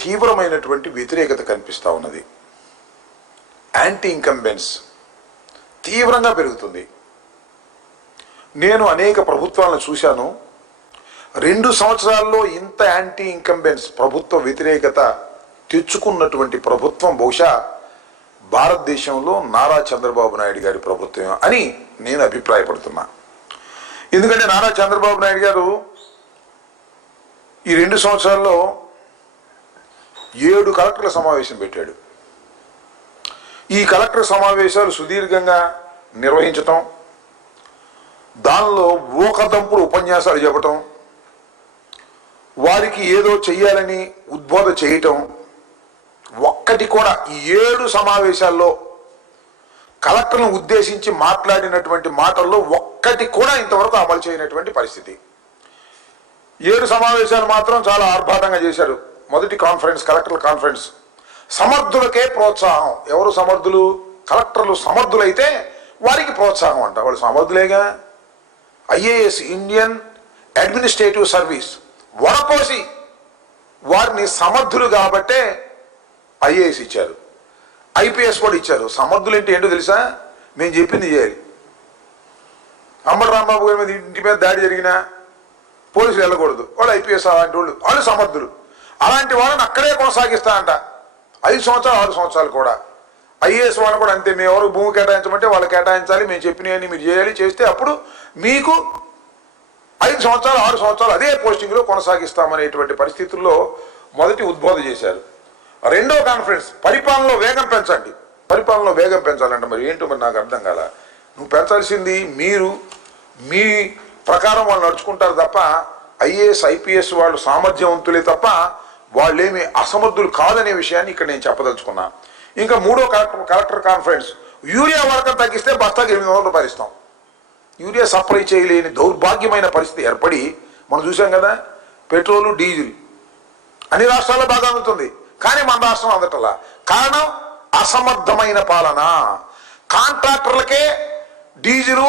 తీవ్రమైనటువంటి వ్యతిరేకత కనిపిస్తూ ఉన్నది. యాంటీ ఇన్కంబెన్స్ తీవ్రంగా పెరుగుతుంది. నేను అనేక ప్రభుత్వాలను చూశాను. 2 సంవత్సరాల్లో ఇంత యాంటీ ఇన్కంబెన్స్ ప్రభుత్వ వ్యతిరేకత తెచ్చుకున్నటువంటి ప్రభుత్వం బహుశా భారతదేశంలో నారా చంద్రబాబు నాయుడు గారి ప్రభుత్వం అని నేను అభిప్రాయపడుతున్నా. ఎందుకంటే నారా చంద్రబాబు నాయుడు గారు ఈ 2 సంవత్సరాల్లో 7 కలెక్టర్ల సమావేశం పెట్టాడు. ఈ కలెక్టర్ సమావేశాలు సుదీర్ఘంగా నిర్వహించటం, దానిలో ఊకదంపుడు ఉపన్యాసాలు చెప్పటం, వారికి ఏదో చెయ్యాలని ఉద్బోధ చేయటం, ఒక్కటి కూడా ఈ 7 సమావేశాల్లో కలెక్టర్లను ఉద్దేశించి మాట్లాడినటువంటి మాటల్లో ఒక్కటి కూడా ఇంతవరకు అమలు చేయనటువంటి పరిస్థితి. 7 సమావేశాలు మాత్రం చాలా ఆర్భాటంగా చేశారు. మొదటి కాన్ఫరెన్స్ కలెక్టర్ల కాన్ఫరెన్స్. సమర్థులకే ప్రోత్సాహం. ఎవరు సమర్థులు? కలెక్టర్లు సమర్థులైతే వారికి ప్రోత్సాహం అంట. వాళ్ళు సమర్థులేగా. ఐఏఎస్ ఇండియన్ అడ్మినిస్ట్రేటివ్ సర్వీస్ వరపోసి వారిని సమర్థులు కాబట్టే ఐఏఎస్ ఇచ్చారు, ఐపీఎస్ కూడా ఇచ్చారు. సమర్థులు ఏంటో తెలుసా? మేము చెప్పింది చేయాలి. అంబటి రాంబాబు గారి మీద ఇంటి మీద దాడి జరిగినా పోలీసులు వెళ్ళకూడదు, వాళ్ళు ఐపీఎస్ అలాంటి వాళ్ళు సమర్థులు. అలాంటి వాళ్ళని అక్కడే కొనసాగిస్తా అంట 5 సంవత్సరాలు 6 సంవత్సరాలు కూడా. ఐఏఎస్ వాళ్ళు కూడా అంతే. మేము ఎవరు భూమి కేటాయించమంటే వాళ్ళు కేటాయించాలి, మేము చెప్పినవన్నీ మీరు చేయాలి. చేస్తే అప్పుడు మీకు 5 సంవత్సరాలు 6 సంవత్సరాలు అదే పోస్టింగ్లో కొనసాగిస్తామనేటువంటి పరిస్థితుల్లో మొదటి ఉద్బోధ చేశారు. రెండో కాన్ఫరెన్స్ పరిపాలనలో వేగం పెంచండి. పరిపాలనలో వేగం పెంచాలంటే మరి ఏంటో మరి నాకు అర్థం కాల. నువ్వు పెంచాల్సింది మీరు మీ ప్రకారం వాళ్ళు నడుచుకుంటారు తప్ప ఐఏఎస్ ఐపీఎస్ వాళ్ళు సామర్థ్యవంతులే తప్ప వాళ్ళేమి అసమర్థులు కాదనే విషయాన్ని ఇక్కడ నేను చెప్పదలుచుకున్నా. ఇంకా మూడో కలెక్టర్ కాన్ఫరెన్స్ యూరియా వాడకం తగ్గిస్తే బస్తాకి 800 రూపాయలు ఇస్తాం. యూరియా సప్లై చేయలేని దౌర్భాగ్యమైన పరిస్థితి ఏర్పడి మనం చూసాం కదా. పెట్రోలు డీజిల్ అన్ని రాష్ట్రాల్లో బాగా అందుతుంది, కానీ మన రాష్ట్రం అందటలా. కారణం అసమర్థమైన పాలన. కాంట్రాక్టర్లకే డీజిలు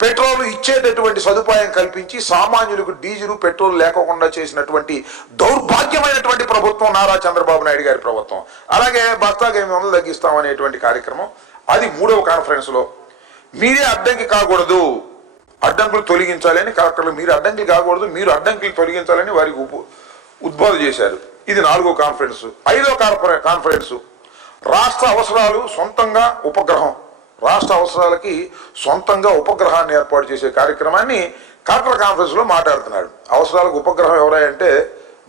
పెట్రోల్ ఇచ్చేటటువంటి సదుపాయం కల్పించి సామాన్యులకు డీజిల్ పెట్రోల్ లేకుండా చేసినటువంటి దౌర్భాగ్యమైనటువంటి ప్రభుత్వం నారా చంద్రబాబు నాయుడు గారి ప్రభుత్వం. అలాగే బస్తాకి 800 తగ్గిస్తామనేటువంటి కార్యక్రమం అది మూడవ కాన్ఫరెన్స్లో. మీరే అడ్డంకి కాకూడదు, అడ్డంకులు తొలగించాలి అని కలెక్టర్లు మీరు అడ్డంకి కాకూడదు, మీరు అడ్డంకులు తొలగించాలని వారికి ఉద్బోధ చేశారు. ఇది 4వ కాన్ఫరెన్స్. 5వ కాన్ఫరెన్స్ రాష్ట్ర అవసరాలు సొంతంగా ఉపగ్రహం. రాష్ట్ర అవసరాలకి సొంతంగా ఉపగ్రహాన్ని ఏర్పాటు చేసే కార్యక్రమాన్ని కలెక్టర్ కాన్ఫరెన్స్లో మాట్లాడుతున్నాడు. అవసరాలకు ఉపగ్రహం ఎవరంటే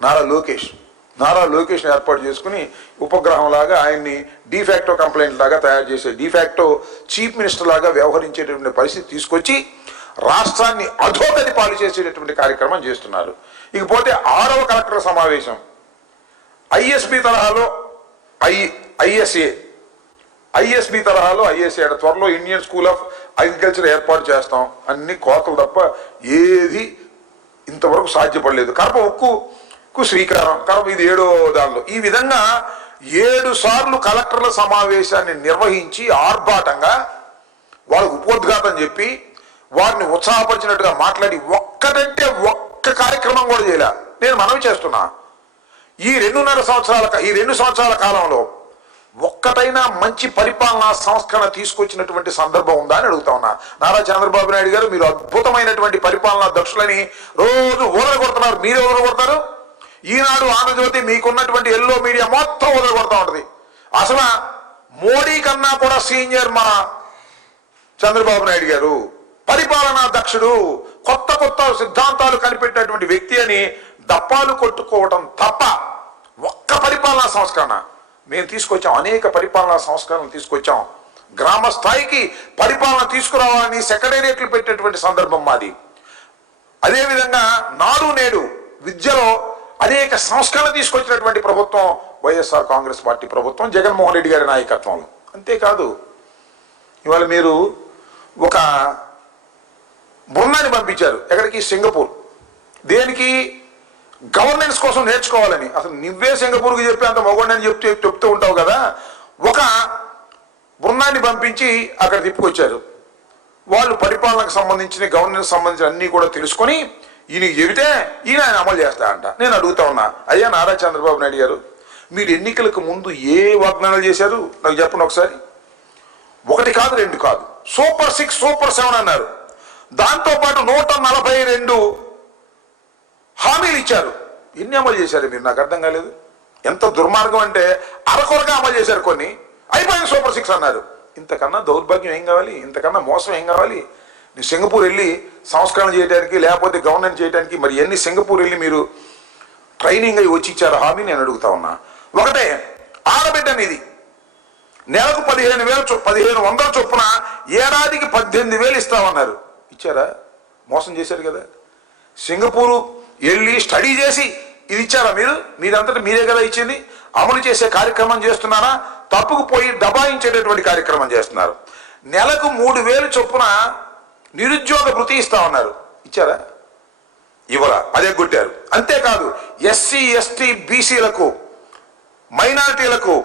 నారా లోకేష్ని ఏర్పాటు చేసుకుని ఉపగ్రహం లాగా ఆయన్ని డిఫాక్టో కంప్లైంట్ లాగా తయారు చేసే డిఫాక్టో చీఫ్ మినిస్టర్ లాగా వ్యవహరించేటటువంటి పరిస్థితి తీసుకొచ్చి రాష్ట్రాన్ని అధోగతి పాలు చేసేటటువంటి కార్యక్రమం చేస్తున్నారు. ఇకపోతే 6వ కలెక్టర్ సమావేశం ఐఎస్బి తరహాలో ఐఎస్బి తరహాలో ఐఎస్ఏ త్వరలో ఇండియన్ స్కూల్ ఆఫ్ అగ్రికల్చర్ ఏర్పాటు చేస్తాం. అన్ని కోతలు తప్ప ఏది ఇంతవరకు సాధ్యపడలేదు. కడప ఉక్కుకు శ్రీకారం. కడప ఇది 7వ దానిలో. ఈ విధంగా 7 సార్లు కలెక్టర్ల సమావేశాన్ని నిర్వహించి ఆర్భాటంగా వాళ్ళకు ఉపోద్ఘాతం చెప్పి వారిని ఉత్సాహపరిచినట్టుగా మాట్లాడి ఒక్కటంటే ఒక్క కార్యక్రమం కూడా చేయలే. నేను మనవి చేస్తున్నా, ఈ 2 సంవత్సరాల కాలంలో ఒక్కటైనా మంచి పరిపాలనా సంస్కరణ తీసుకొచ్చినటువంటి సందర్భం ఉందా అని అడుగుతా ఉన్నా. నారా చంద్రబాబు నాయుడు గారు మీరు అద్భుతమైనటువంటి పరిపాలనా దక్షులని రోజు ఊదరగొడుతున్నారు. మీరే ఊదరగొడతారు. ఈనాడు ఆంధ్రజ్యోతి మీకున్నటువంటి ఎల్లో మీడియా మొత్తం ఊదరగొడతా ఉంటుంది. అసలు మోడీ కన్నా కూడా సీనియర్ మా చంద్రబాబు నాయుడు గారు, పరిపాలనా దక్షుడు, కొత్త సిద్ధాంతాలు కనిపెట్టినటువంటి వ్యక్తి అని దప్పాలు కొట్టుకోవటం తప్ప ఒక్క పరిపాలనా సంస్కరణ మేము తీసుకొచ్చాం. అనేక పరిపాలనా సంస్కరణలు తీసుకొచ్చాం. గ్రామ స్థాయికి పరిపాలన తీసుకురావాలని సెక్రటేరియట్లు పెట్టేటువంటి సందర్భం మాది. అదేవిధంగా నాడు నేడు విద్యలో అనేక సంస్కరణలు తీసుకొచ్చినటువంటి ప్రభుత్వం వైఎస్ఆర్ కాంగ్రెస్ పార్టీ ప్రభుత్వం, జగన్మోహన్ రెడ్డి గారి నాయకత్వంలో. అంతేకాదు ఇవాళ మీరు ఒక బృందాన్ని పంపించారు. ఎక్కడికి? సింగపూర్. దేనికి? గవర్నెన్స్ కోసం నేర్చుకోవాలని. అసలు నువ్వే సింగపూర్కి చెప్పి అంత మగోడని చెప్తూ ఉంటావు కదా. ఒక బృందాన్ని పంపించి అక్కడ తిప్పుకొచ్చారు. వాళ్ళు పరిపాలనకు సంబంధించిన గవర్నెన్స్ సంబంధించిన అన్నీ కూడా తెలుసుకొని ఈయన చెబితే ఈయన ఆయన అమలు చేస్తా అంట. నేను అడుగుతా ఉన్నా, అయ్యా నారా చంద్రబాబు నాయుడు గారు, మీరు ఎన్నికలకు ముందు ఏ వాగ్దానాలు చేశారు నాకు చెప్పండి ఒకసారి. 1 కాదు 2 కాదు, సూపర్ 6 సూపర్ 7 అన్నారు. దాంతోపాటు 142 హామీలు ఇచ్చారు. ఎన్ని అమలు చేశారు మీరు? నాకు అర్థం కాలేదు. ఎంత దుర్మార్గం అంటే అరకొరగా అమలు చేశారు కొన్ని, అయిపోయింది సూపర్ 6 అన్నారు. ఇంతకన్నా దౌర్భాగ్యం ఏం కావాలి? ఇంతకన్నా మోసం ఏం కావాలి? మీరు సింగపూర్ వెళ్ళి సంస్కరణ చేయడానికి, లేకపోతే గవర్నెన్స్ చేయడానికి మరి ఎన్ని సింగపూర్ వెళ్ళి మీరు ట్రైనింగ్ అయ్యి వచ్చి ఇచ్చారు హామీ? నేను అడుగుతా ఉన్నా. ఒకటే, ఆడబిడ్డ నిధి నెలకు 15,100 చొప్పున ఏడాదికి 18,000 ఇస్తామన్నారు. ఇచ్చారా? మోసం చేశారు కదా. సింగపూరు వెళ్ళి స్టడీ చేసి ఇది ఇచ్చారా మీరు? మీరంతటా మీరే కదా ఇచ్చింది. అమలు చేసే కార్యక్రమం చేస్తున్నారా? తప్పుకు పోయి దబాయించేటటువంటి కార్యక్రమం చేస్తున్నారు. నెలకు 3,000 చొప్పున నిరుద్యోగ భృతి ఇస్తామన్నారు. ఇచ్చారా? ఇవ్వరా, అదే కొట్టారు. అంతేకాదు ఎస్సీ ఎస్టీ బీసీలకు మైనారిటీలకు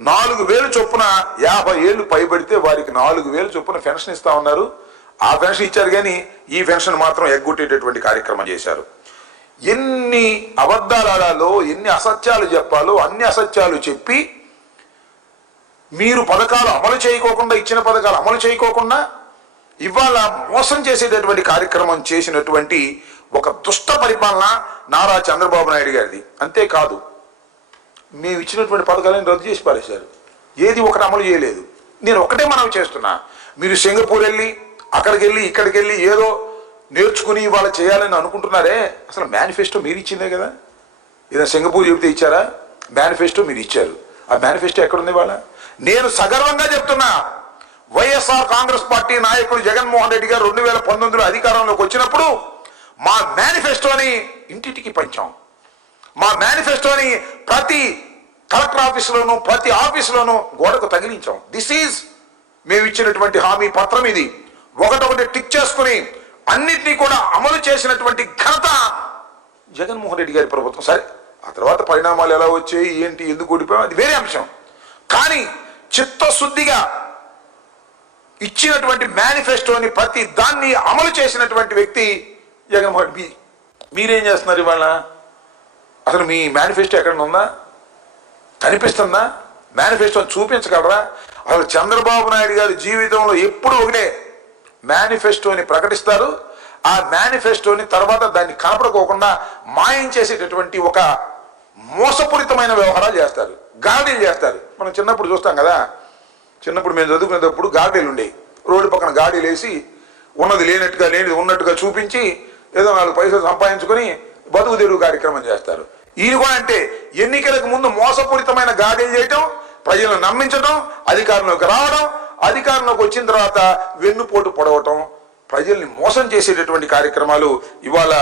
4,000 చొప్పున 50 ఏళ్ళు పైబడితే వారికి 4,000 చొప్పున పెన్షన్ ఇస్తా ఉన్నారు. ఆ పెన్షన్ ఇచ్చారు, కానీ ఈ పెన్షన్ మాత్రం ఎగ్గొట్టేటటువంటి కార్యక్రమం చేశారు. ఎన్ని అబద్ధాలు ఆడాలో, ఎన్ని అసత్యాలు చెప్పాలో అన్ని అసత్యాలు చెప్పి మీరు పథకాలు అమలు చేయకోకుండా, ఇచ్చిన పథకాలు అమలు చేయకోకుండా ఇవాళ మోసం చేసేటటువంటి కార్యక్రమం చేసినటువంటి ఒక దుష్ట పరిపాలన నారా చంద్రబాబు నాయుడు గారిది. అంతేకాదు మేము ఇచ్చినటువంటి పథకాలను రద్దు చేసి పారేశారు. ఏది ఒకటి అమలు చేయలేదు. నేను ఒకటే మనవి చేస్తున్నా, మీరు సింగపూర్ వెళ్ళి అక్కడికి వెళ్ళి ఇక్కడికి వెళ్ళి ఏదో నేర్చుకుని ఇవాళ చేయాలని అనుకుంటున్నారే, అసలు మేనిఫెస్టో మీరు ఇచ్చిందే కదా. ఏదైనా సింగపూర్ చెబితే ఇచ్చారా? మేనిఫెస్టో మీరు ఇచ్చారు. ఆ మేనిఫెస్టో ఎక్కడుంది ఇవాళ? నేను సగర్వంగా చెప్తున్నా, వైఎస్ఆర్ కాంగ్రెస్ పార్టీ నాయకుడు జగన్మోహన్ రెడ్డి గారు 2019లో అధికారంలోకి వచ్చినప్పుడు మా మేనిఫెస్టోని ఇంటింటికి పంచాం. మా మేనిఫెస్టోని ప్రతి కలెక్టర్ ఆఫీసులోను, ప్రతి ఆఫీసులోనూ గోడకు తగిలించాం. దిస్ ఈజ్ మేము ఇచ్చినటువంటి హామీ పత్రం. ఇది ఒకటొకటి టిక్ చేసుకుని అన్నిటినీ కూడా అమలు చేసినటువంటి ఘనత జగన్మోహన్ రెడ్డి గారి ప్రభుత్వం. సరే, ఆ తర్వాత పరిణామాలు ఎలా వచ్చాయి, ఏంటి, ఎందుకు ఓడిపోయాం, అది వేరే అంశం. కానీ చిత్తశుద్ధిగా ఇచ్చినటువంటి మేనిఫెస్టోని ప్రతి దాన్ని అమలు చేసినటువంటి వ్యక్తి జగన్మోహన్ రెడ్డి. మీరేం చేస్తున్నారు ఇవాళ? అసలు మీ మేనిఫెస్టో ఎక్కడ ఉందా? కనిపిస్తుందా? మేనిఫెస్టోని చూపించగలరా? అసలు చంద్రబాబు నాయుడు గారి జీవితంలో ఎప్పుడు ఒకటే మేనిఫెస్టోని ప్రకటిస్తారు, ఆ మేనిఫెస్టోని తర్వాత దాన్ని కనపడుకోకుండా మాయం చేసేటటువంటి ఒక మోసపూరితమైన వ్యవహారాలు చేస్తారు, గార్డీలు చేస్తారు. మనం చిన్నప్పుడు చూస్తాం కదా, చిన్నప్పుడు మేము చదువుకునేటప్పుడు గార్డీలు ఉండేవి. రోడ్డు పక్కన గార్డీలు వేసి ఉన్నది లేనట్టుగా లేనిది ఉన్నట్టుగా చూపించి ఏదో 4 పైసలు సంపాదించుకొని బతుకు తెరువు కార్యక్రమం చేస్తారు. ఈయన కూడా అంటే ఎన్నికలకు ముందు మోసపూరితమైన గార్డీలు చేయటం, ప్రజలను నమ్మించడం, అధికారంలోకి రావడం, అధికారంలోకి వచ్చిన తర్వాత వెన్నుపోటు పొడవటం, ప్రజల్ని మోసం చేసేటటువంటి కార్యక్రమాలు ఇవాళ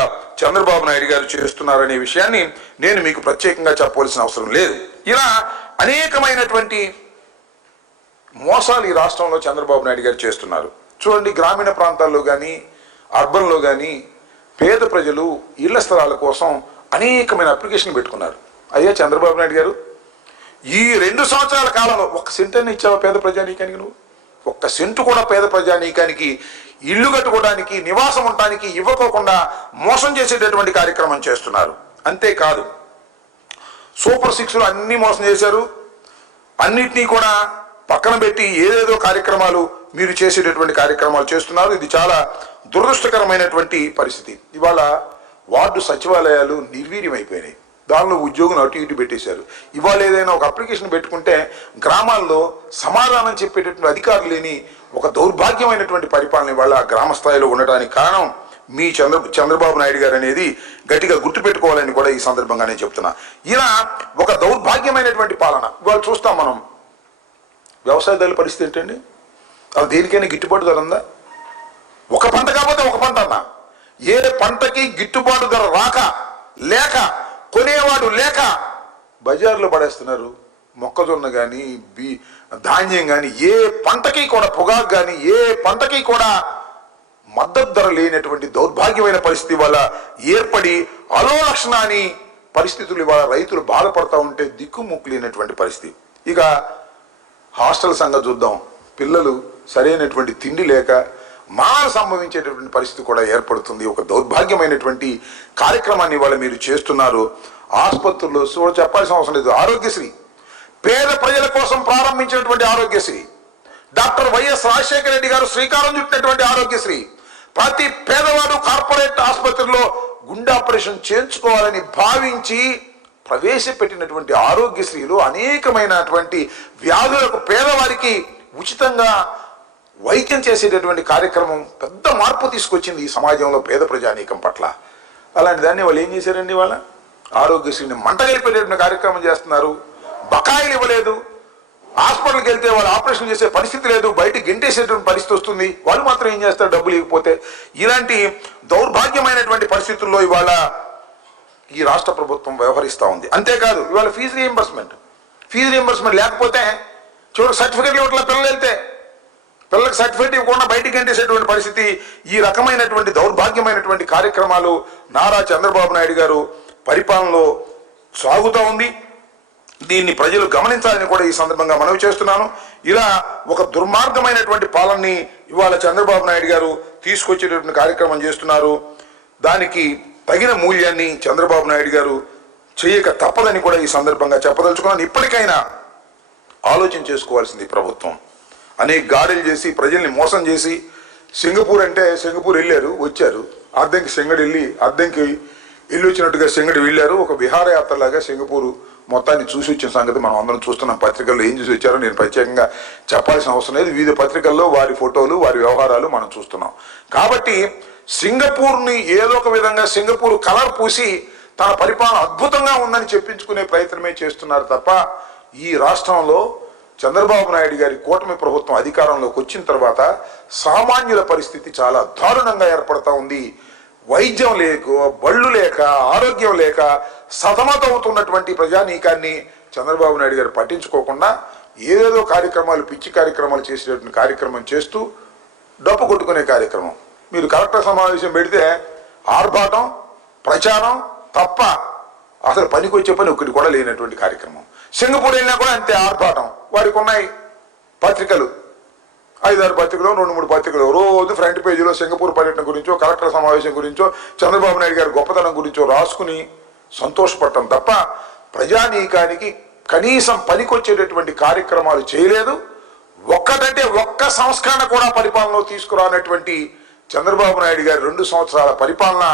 చంద్రబాబు నాయుడు గారు చేస్తున్నారనే విషయాన్ని నేను మీకు ప్రత్యేకంగా చెప్పవలసిన అవసరం లేదు. ఇలా అనేకమైనటువంటి మోసాలు ఈ రాష్ట్రంలో చంద్రబాబు నాయుడు గారు చేస్తున్నారు. చూడండి, గ్రామీణ ప్రాంతాల్లో కానీ అర్బన్లో కానీ పేద ప్రజలు ఇళ్ల స్థలాల కోసం అనేకమైన అప్లికేషన్లు పెట్టుకున్నారు. అయ్యా చంద్రబాబు నాయుడు గారు, ఈ 2 సంవత్సరాల కాలంలో 1 సెంట్ అని ఇచ్చావా పేద ప్రజానీకానికి? నువ్వు 1 సెంటు కూడా పేద ప్రజానీకానికి ఇల్లు కట్టుకోవడానికి, నివాసం ఉండడానికి ఇవ్వకోకుండా మోసం చేసేటటువంటి కార్యక్రమం చేస్తున్నారు. అంతేకాదు సూపర్ 6లో అన్ని మోసం చేశారు. అన్నిటినీ కూడా పక్కన పెట్టి ఏదేదో కార్యక్రమాలు మీరు చేసేటటువంటి కార్యక్రమాలు చేస్తున్నారు. ఇది చాలా దురదృష్టకరమైనటువంటి పరిస్థితి. ఇవాళ వార్డు సచివాలయాలు నిర్వీర్యమైపోయినాయి. దానిలో ఉద్యోగులు అటు ఇటు పెట్టేశారు. ఇవాళ ఏదైనా ఒక అప్లికేషన్ పెట్టుకుంటే గ్రామాల్లో సమాధానం చెప్పేటటువంటి అధికారులు లేని ఒక దౌర్భాగ్యమైనటువంటి పరిపాలన ఇవాళ గ్రామ స్థాయిలో ఉండటానికి కారణం మీ చంద్రబాబు నాయుడు గారు అనేది గట్టిగా గుర్తుపెట్టుకోవాలని కూడా ఈ సందర్భంగా నేను చెప్తున్నా. ఇలా ఒక దౌర్భాగ్యమైనటువంటి పాలన ఇవాళ చూస్తాం మనం. వ్యవసాయదారుల పరిస్థితి ఏంటండి? అది దేనికైనా గిట్టుబాటు ధర ఉందా? ఒక పంట కాకపోతే ఒక పంట అన్నా, ఏ పంటకి గిట్టుబాటు ధర రాక, లేక, కొనేవాడు లేక బజార్లో పడేస్తున్నారు. మొక్కజొన్న కానీ ధాన్యం కానీ ఏ పంటకి కూడా, పొగాకు కానీ ఏ పంటకి కూడా మద్దతు ధర లేనటువంటి దౌర్భాగ్యమైన పరిస్థితి వల్ల ఏర్పడి అలోలక్షణాన్ని పరిస్థితులు ఇవాళ రైతులు బాధపడతా ఉంటే దిక్కుముక్కు లేనటువంటి పరిస్థితి. ఇక హాస్టల్ సంగతి చూద్దాం. పిల్లలు సరైనటువంటి తిండి లేక సంభవించేటటువంటి పరిస్థితి కూడా ఏర్పడుతుంది. ఒక దౌర్భాగ్యమైనటువంటి కార్యక్రమాన్ని ఇవాళ మీరు చేస్తున్నారు. ఆసుపత్రుల్లో చెప్పాల్సిన అవసరం లేదు. ఆరోగ్యశ్రీ, పేద ప్రజల కోసం ప్రారంభించినటువంటి ఆరోగ్యశ్రీ, డాక్టర్ వైఎస్ రాజశేఖర రెడ్డి గారు శ్రీకారం చుట్టినటువంటి ఆరోగ్యశ్రీ, ప్రతి పేదవాడు కార్పొరేట్ ఆసుపత్రిలో గుండె ఆపరేషన్ చేయించుకోవాలని భావించి ప్రవేశపెట్టినటువంటి ఆరోగ్యశ్రీలో అనేకమైనటువంటి వ్యాధులకు పేదవారికి ఉచితంగా వైద్యం చేసేటటువంటి కార్యక్రమం పెద్ద మార్పు తీసుకొచ్చింది ఈ సమాజంలో పేద ప్రజానీకం పట్ల. అలాంటి దాన్ని వాళ్ళు ఏం చేశారండి? వాళ్ళ ఆరోగ్యశ్రీని మంటగలిపేటటువంటి కార్యక్రమం చేస్తున్నారు. బకాయిలు ఇవ్వలేదు, హాస్పిటల్కి వెళ్తే వాళ్ళు ఆపరేషన్ చేసే పరిస్థితి లేదు, బయటికి గెంటేసేటువంటి పరిస్థితి వస్తుంది. వాళ్ళు మాత్రం ఏం చేస్తారు? డబ్బులు ఇవ్వకపోతే. ఇలాంటి దౌర్భాగ్యమైనటువంటి పరిస్థితుల్లో ఇవాళ ఈ రాష్ట్ర ప్రభుత్వం వ్యవహరిస్తూ ఉంది. అంతేకాదు ఇవాళ ఫీజు రీయింబర్స్మెంట్ లేకపోతే చివరికి సర్టిఫికేట్లు ఇవ్వట్ల. పిల్లలు వెళ్తే పిల్లలకు సర్టిఫికేట్ ఇవ్వకుండా బయటికి గంటేసేటువంటి పరిస్థితి. ఈ రకమైనటువంటి దౌర్భాగ్యమైనటువంటి కార్యక్రమాలు నారా చంద్రబాబు నాయుడు గారు పరిపాలనలో సాగుతూ ఉంది. దీన్ని ప్రజలు గమనించాలని కూడా ఈ సందర్భంగా మనవి చేస్తున్నాను. ఇలా ఒక దుర్మార్గమైనటువంటి పాలనని ఇవాళ చంద్రబాబు నాయుడు గారు తీసుకొచ్చేటటువంటి కార్యక్రమం చేస్తున్నారు. దానికి తగిన మూల్యాన్ని చంద్రబాబు నాయుడు గారు చేయక తప్పదని కూడా ఈ సందర్భంగా చెప్పదలుచుకున్నాను. ఇప్పటికైనా ఆలోచన చేసుకోవాల్సింది ప్రభుత్వం. అనేక గాడులు చేసి ప్రజల్ని మోసం చేసి సింగపూర్ వెళ్ళారు, వచ్చారు, అద్దెంకి సింగడి వెళ్ళి అద్దెంకి ఇల్లు వచ్చినట్టుగా సింగడి వెళ్ళారు. ఒక విహారయాత్రలాగా సింగపూర్ మొత్తాన్ని చూసి వచ్చిన సంగతి మనం అందరం చూస్తున్నాం. పత్రికల్లో ఏం చూసి వచ్చారో నేను ప్రత్యేకంగా చెప్పాల్సిన అవసరం లేదు. వివిధ పత్రికల్లో వారి ఫోటోలు, వారి వ్యవహారాలు మనం చూస్తున్నాం. కాబట్టి సింగపూర్ని ఏదో ఒక విధంగా సింగపూర్ కలర్ పూసి తన పరిపాలన అద్భుతంగా ఉందని చెప్పించుకునే ప్రయత్నమే చేస్తున్నారు తప్ప ఈ రాష్ట్రంలో చంద్రబాబు నాయుడు గారి కూటమి ప్రభుత్వం అధికారంలోకి వచ్చిన తర్వాత సామాన్యుల పరిస్థితి చాలా దారుణంగా ఏర్పడతా ఉంది. వైద్యం లేక, బళ్ళు లేక, ఆరోగ్యం లేక సతమతమవుతున్నటువంటి ప్రజానీకాన్ని చంద్రబాబు నాయుడు గారు పట్టించుకోకుండా ఏదేదో కార్యక్రమాలు, పిచ్చి కార్యక్రమాలు చేసేటటువంటి కార్యక్రమం చేస్తూ డప్పు కొట్టుకునే కార్యక్రమం. మీరు కలెక్టర్ సమావేశం పెడితే ఆర్భాటం, ప్రచారం తప్ప అసలు పనికి వచ్చే పని ఒకటి కూడా లేనటువంటి కార్యక్రమం. సింగపూర్ వెళ్ళినా కూడా అంతే ఆర్భాటం. వారికి ఉన్నాయి పత్రికలు, 5-6 పత్రికలు, 2-3 పత్రికలు, రోజు ఫ్రంట్ పేజీలో సింగపూర్ పర్యటన గురించో, కలెక్టర్ సమావేశం గురించో, చంద్రబాబు నాయుడు గారి గొప్పతనం గురించో రాసుకుని సంతోషపడటం తప్ప ప్రజానీకానికి కనీసం పనికొచ్చేటటువంటి కార్యక్రమాలు చేయలేదు. ఒక్కటంటే ఒక్క సంస్కరణ కూడా పరిపాలనలో తీసుకురానటువంటి చంద్రబాబు నాయుడు గారి 2 సంవత్సరాల పరిపాలన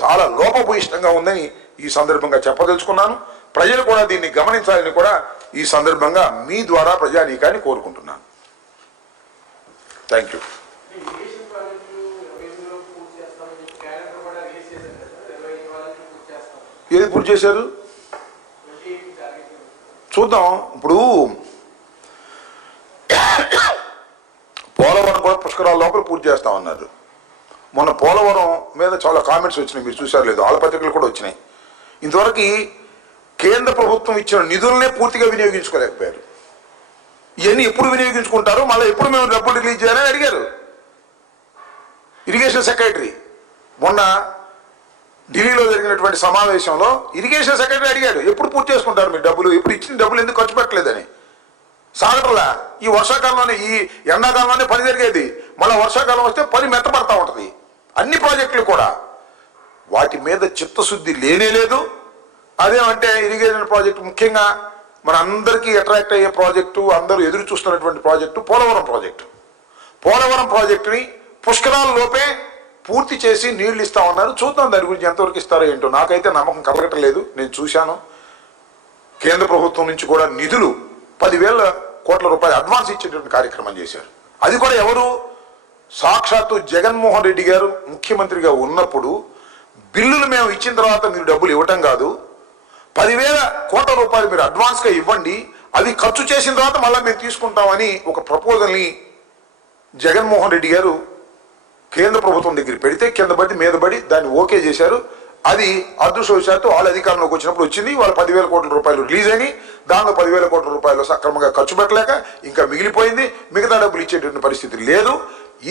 చాలా లోపభూయిష్టంగా ఉందని ఈ సందర్భంగా చెప్పదలుచుకున్నాను. ప్రజలు కూడా దీన్ని గమనించాలని కూడా ఈ సందర్భంగా మీ ద్వారా ప్రజానీకాన్ని కోరుకుంటున్నాను. Thank you. ఏది పూర్తి చేశారు చూద్దాం. ఇప్పుడు పోలవరం కూడా పుష్కరాల లోపల పూర్తి చేస్తామన్నారు. మొన్న పోలవరం మీద చాలా కామెంట్స్ వచ్చినాయి, మీరు చూసారు లేదు? ఆల పత్రికలు కూడా వచ్చినాయి. ఇంతవరకు కేంద్ర ప్రభుత్వం ఇచ్చిన నిధులనే పూర్తిగా వినియోగించుకోలేకపోయారు. ఇవన్నీ ఎప్పుడు వినియోగించుకుంటారు, మళ్ళీ ఎప్పుడు మేము డబ్బులు రిలీజ్ చేయాలని అడిగారు ఇరిగేషన్ సెక్రటరీ. మొన్న ఢిల్లీలో జరిగినటువంటి సమావేశంలో ఇరిగేషన్ సెక్రటరీ అడిగాడు, ఎప్పుడు పూర్తి చేసుకుంటారు మీరు డబ్బులు, ఎప్పుడు ఇచ్చిన డబ్బులు ఎందుకు ఖర్చు పెట్టలేదని. సాగటంలా ఈ వర్షాకాలంలోనే, ఈ ఎండాకాలంలోనే పని జరిగేది, మళ్ళీ వర్షాకాలం వస్తే పని మెత్తపడతా ఉంటుంది. అన్ని ప్రాజెక్టులు కూడా వాటి మీద చిత్తశుద్ధి లేనే లేదు. అదేమంటే ఇరిగేషన్ ప్రాజెక్టు, ముఖ్యంగా మన అందరికీ అట్రాక్ట్ అయ్యే ప్రాజెక్టు, అందరూ ఎదురు చూస్తున్నటువంటి ప్రాజెక్టు పోలవరం ప్రాజెక్టు. పోలవరం ప్రాజెక్టుని పుష్కరాల లోపే పూర్తి చేసి నీళ్లు ఇస్తా ఉన్నారు. చూద్దాం దాని గురించి ఎంతవరకు ఇస్తారో ఏంటో. నాకైతే నమ్మకం కలగటం లేదు. నేను చూశాను, కేంద్ర ప్రభుత్వం నుంచి కూడా నిధులు 10,000 కోట్ల రూపాయలు అడ్వాన్స్ ఇచ్చేటువంటి కార్యక్రమం చేశారు. అది కూడా ఎవరు? సాక్షాత్తు జగన్మోహన్ రెడ్డి గారు ముఖ్యమంత్రిగా ఉన్నప్పుడు బిల్లులు మేము ఇచ్చిన తర్వాత మీరు డబ్బులు ఇవ్వటం కాదు, 10,000 కోట్ల రూపాయలు మీరు అడ్వాన్స్గా ఇవ్వండి, అవి ఖర్చు చేసిన తర్వాత మళ్ళీ మేము తీసుకుంటామని ఒక ప్రపోజల్ని జగన్మోహన్ రెడ్డి గారు కేంద్ర ప్రభుత్వం దగ్గర పెడితే కింద పడి మీద పడి దాన్ని ఓకే చేశారు. అది అదృష్టవశాత్తు వాళ్ళ అధికారంలోకి వచ్చినప్పుడు వచ్చింది. వాళ్ళు 10,000 కోట్ల రూపాయలు రిలీజ్ అయినాయి. దానిలో 10,000 కోట్ల రూపాయలు సక్రమంగా ఖర్చు పెట్టలేక ఇంకా మిగిలిపోయింది. మిగతా డబ్బులు ఇచ్చేటువంటి పరిస్థితి లేదు.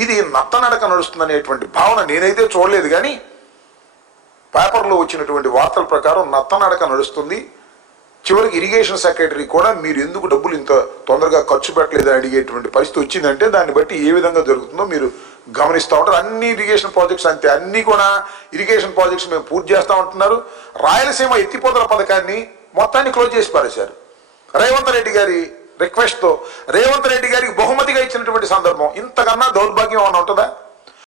ఇది నత్తనడక నడుస్తుందనేటువంటి భావన నేనైతే చూడలేదు, కానీ పేపర్లో వచ్చినటువంటి వార్తల ప్రకారం నత్తనడక నడుస్తుంది. చివరికి ఇరిగేషన్ సెక్రటరీ కూడా మీరు ఎందుకు డబ్బులు ఇంత తొందరగా ఖర్చు పెట్టలేదని అడిగేటువంటి పరిస్థితి వచ్చిందంటే దాన్ని బట్టి ఏ విధంగా జరుగుతుందో మీరు గమనిస్తూ ఉంటారు. అన్ని ఇరిగేషన్ ప్రాజెక్ట్స్ అంతే, అన్నీ కూడా ఇరిగేషన్ ప్రాజెక్ట్స్ మేము పూర్తి చేస్తూ ఉంటున్నారు. రాయలసీమ ఎత్తిపోతల పథకాన్ని మొత్తాన్ని క్లోజ్ చేసి పారేశారు. రేవంత్ రెడ్డి గారి రిక్వెస్ట్తో రేవంత్ రెడ్డి గారికి బహుమతిగా ఇచ్చినటువంటి సందర్భం. ఇంతకన్నా దౌర్భాగ్యం ఏమైనా ఉంటుందా?